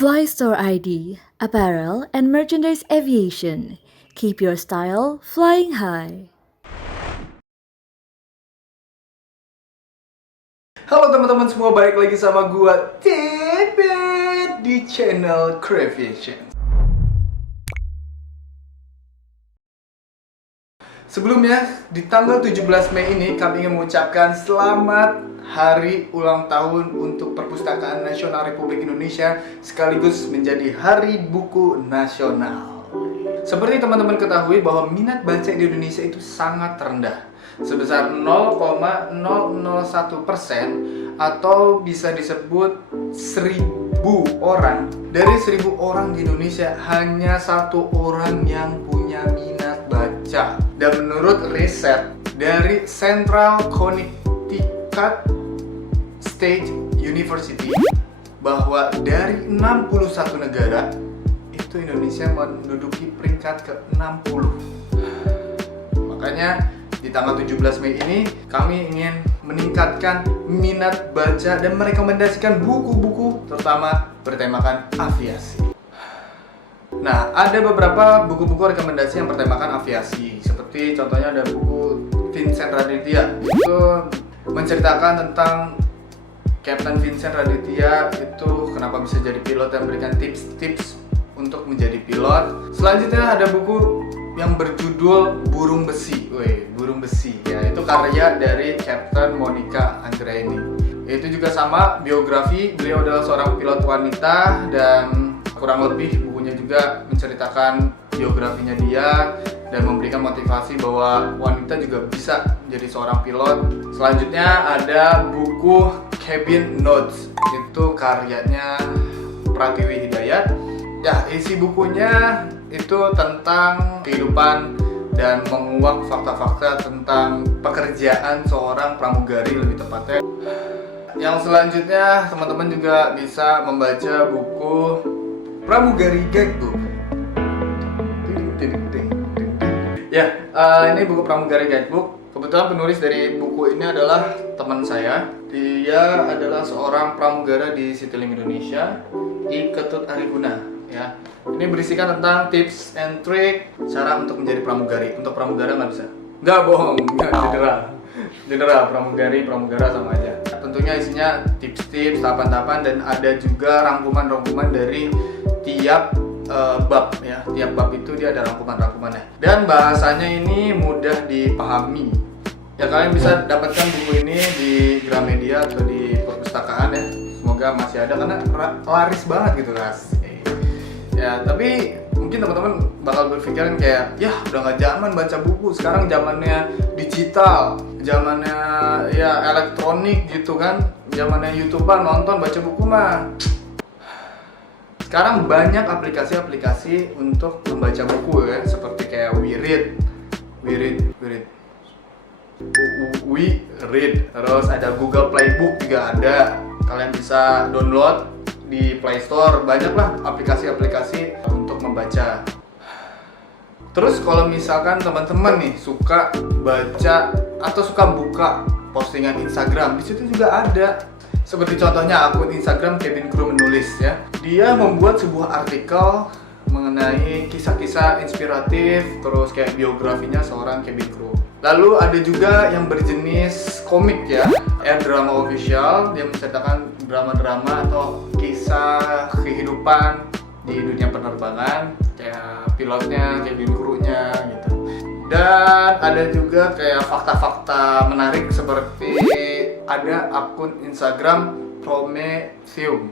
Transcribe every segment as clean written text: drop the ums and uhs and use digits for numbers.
Flystore ID, apparel and merchandise aviation. Keep your style flying high. Halo teman-teman semua, balik lagi sama gua Tebet di channel Creviation. Sebelumnya, di tanggal 17 Mei ini kami ingin mengucapkan selamat hari ulang tahun untuk Perpustakaan Nasional Republik Indonesia sekaligus menjadi Hari Buku Nasional. Seperti teman-teman ketahui bahwa minat baca di Indonesia itu sangat rendah, sebesar 0,001% atau bisa disebut 1.000 orang. Dari 1.000 orang di Indonesia, hanya 1 orang yang punya minat baca. Dan menurut riset dari Central Connecticut State University, bahwa dari 61 negara itu Indonesia menduduki peringkat ke-60. Makanya di tanggal 17 Mei ini kami ingin meningkatkan minat baca dan merekomendasikan buku-buku terutama bertemakan aviasi. Nah, ada beberapa buku-buku rekomendasi yang bertemakan aviasi. Seperti contohnya ada buku Vincent Raditya. Itu menceritakan tentang Captain Vincent Raditya itu kenapa bisa jadi pilot dan memberikan tips-tips untuk menjadi pilot. Selanjutnya ada buku yang berjudul Burung Besi. Burung Besi ya, itu karya dari Captain Monica Anggraini. Itu juga sama biografi, beliau adalah seorang pilot wanita dan kurang lebih bukunya juga menceritakan biografinya dia dan memberikan motivasi bahwa wanita juga bisa menjadi seorang pilot. Selanjutnya ada buku Cabin Notes, itu karyanya Pratiwi Hidayat. Ya, isi bukunya itu tentang kehidupan dan menguak fakta-fakta tentang pekerjaan seorang pramugari lebih tepatnya. Yang selanjutnya teman-teman juga bisa membaca buku Pramugari Guidebook. Ya, ini buku Pramugari Guidebook. Kebetulan penulis dari buku ini adalah teman saya. Dia adalah seorang pramugara di Citylink Indonesia, I Ketut Ariguna. Ya, ini berisikan tentang tips and trick cara untuk menjadi pramugari. Untuk pramugara nggak bisa. Nggak, bohong, nggak, cedera. Pramugara sama aja. Tentunya isinya tips-tips, tahapan-tahapan, dan ada juga rangkuman-rangkuman dari tiap bab ya. Tiap bab itu dia ada rangkuman-rangkumannya. Dan bahasanya ini mudah dipahami. Ya, kalian bisa dapatkan buku ini di Gramedia atau di perpustakaan ya. Semoga masih ada karena laris banget gitu guys. Ya, tapi mungkin teman-teman bakal berpikiran kayak, ya udah nggak zaman baca buku, sekarang zamannya digital, zamannya ya elektronik gitu kan, zamannya YouTuber nonton, baca buku mah. Sekarang banyak aplikasi-aplikasi untuk membaca buku ya, seperti kayak We Read, terus ada Google Playbook juga ada, kalian bisa download di Play Store. Banyaklah aplikasi-aplikasi untuk membaca. Terus kalau misalkan teman-teman nih suka baca atau suka buka postingan Instagram, di situ juga ada. Seperti contohnya akun Instagram Cabin Crew Menulis ya. Dia membuat sebuah artikel mengenai kisah-kisah inspiratif, terus kayak biografinya seorang cabin crew. Lalu ada juga yang berjenis komik ya, drama official. Dia menceritakan drama-drama atau kisah kehidupan di dunia penerbangan, kayak pilotnya, cabin crew-nya gitu. Dan ada juga kayak fakta-fakta menarik seperti ada akun Instagram Prometheum.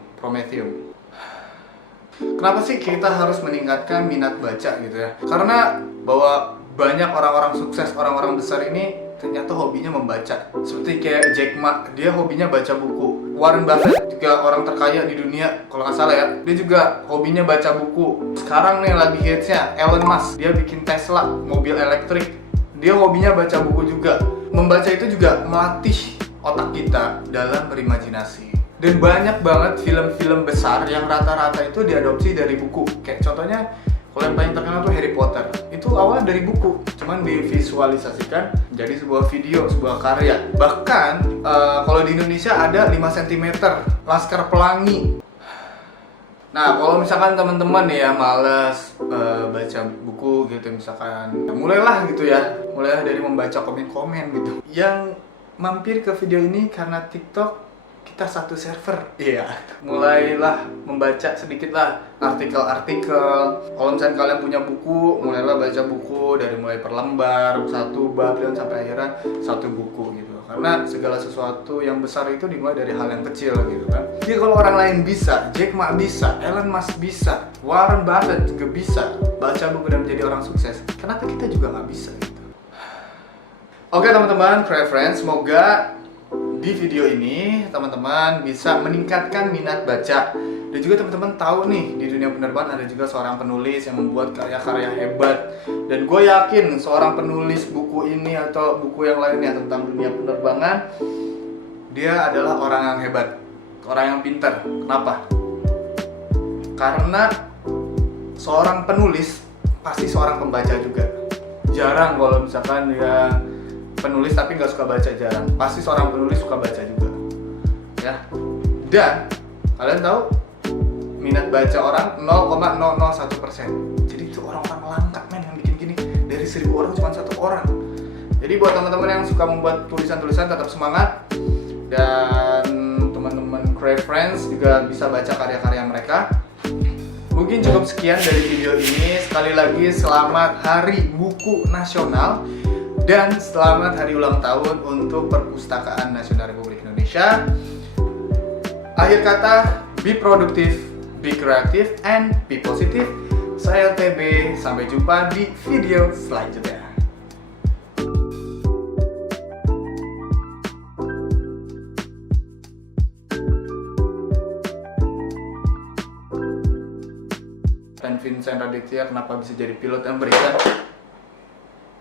Kenapa sih kita harus meningkatkan minat baca gitu ya? Karena bahwa banyak orang-orang sukses, orang-orang besar ini ternyata hobinya membaca. Seperti kayak Jack Ma, dia hobinya baca buku. Warren Buffett juga orang terkaya di dunia, kalau nggak salah ya, dia juga hobinya baca buku. Sekarang nih lagi hitsnya Elon Musk, dia bikin Tesla, mobil elektrik. Dia hobinya baca buku juga. Membaca itu juga melatih otak kita dalam berimajinasi. Dan banyak banget film-film besar yang rata-rata itu diadopsi dari buku. Kayak contohnya, kalau yang paling terkenal tuh Harry Potter. Itu awalnya dari buku, cuman divisualisasikan menjadi sebuah video, sebuah karya. Bahkan kalau di Indonesia ada 5 cm Laskar Pelangi. Nah, kalau misalkan teman-teman nih ya males baca buku gitu, misalkan mulailah gitu ya, mulailah dari membaca komen-komen gitu. Yang mampir ke video ini karena TikTok kita satu server, iya. Mulailah membaca sedikit lah artikel-artikel. Kalau misalnya kalian punya buku, mulailah baca buku dari mulai per lembar, satu bab dan sampai akhirnya satu buku gitu. Karena segala sesuatu yang besar itu dimulai dari hal yang kecil gitu kan. Jadi kalau orang lain bisa, Jack Ma bisa, Elon Musk bisa, Warren Buffett juga bisa baca buku dan menjadi orang sukses, kenapa kita juga nggak bisa gitu? Oke teman-teman, Crave Friends, semoga di video ini teman-teman bisa meningkatkan minat baca. Dan juga teman-teman tahu nih, di dunia penerbangan ada juga seorang penulis yang membuat karya-karya hebat. Dan gue yakin seorang penulis buku ini atau buku yang lainnya tentang dunia penerbangan, dia adalah orang yang hebat, orang yang pintar. Kenapa? Karena seorang penulis pasti seorang pembaca juga. Jarang kalau misalkan dia penulis tapi nggak suka baca, jarang. Pasti seorang penulis suka baca juga, ya. Dan kalian tahu minat baca orang 0,001%. Jadi itu orang-orang langka men yang bikin gini. Dari 1000 orang cuma 1 orang. Jadi buat teman-teman yang suka membuat tulisan-tulisan tetap semangat. Dan teman-teman Crave Friends juga bisa baca karya-karya mereka. Mungkin cukup sekian dari video ini. Sekali lagi selamat Hari Buku Nasional. Dan selamat hari ulang tahun untuk Perpustakaan Nasional Republik Indonesia. Akhir kata, be produktif, be kreatif, and be positive. Saya TB, sampai jumpa di video selanjutnya. Dan Vincent Raditya kenapa bisa jadi pilot yang berikan?